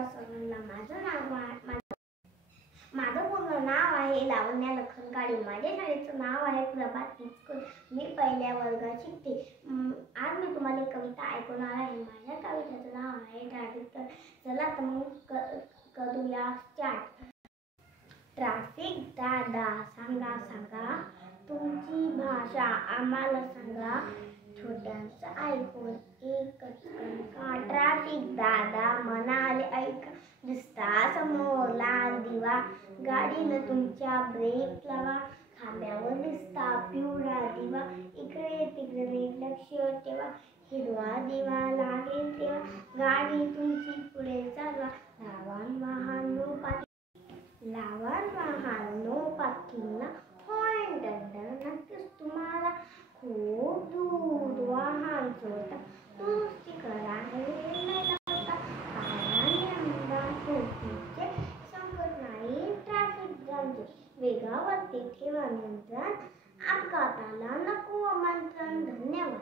नमस्कार सर्वांना. माझं पूर्ण नाव आहे लावण्या लखन काळे. माझ्या शाळेचं नाव आहे प्रभात स्कूल. मी पहिल्या वर्गात शिकते. आज मी तुम्हाला एक कविता ऐकवणार आहे. माझ्या कवितेचं नाव आहे ट्रॅफिक. चला तर मग करूया स्टार्ट. ट्रॅफिक दादा सांगा सांगा, तुमची भाषा आम्हाला सांगा. छोट्यांचं ऐकून एकच कणका. ट्रॅफिक दादा म्हणाले ऐका. दिसता समोर लाल दिवा, गाडीनं तुमच्या ब्रेक लावा. खांद्यावर दिसता पिवळा दिवा, इकडे तिकडे लक्ष ठेवा. हिरवा दिवा लागेल तेव्हा गाडी तुमची पुढे चालवा. लावान वाहन नो पार्किंगला, हॉर्न दंडन नक्कीच तुम्हाला. खूप दूर वाहन सोडता, दुरुस्ती करा हेल्मेट लावता. काळ्या नियमांना टोपीचे संकट नाही ट्रॅफिक जामचे. वेगावरती ठेवा नियंत्रण, अपघाताला नको आमंत्रण. धन्यवाद.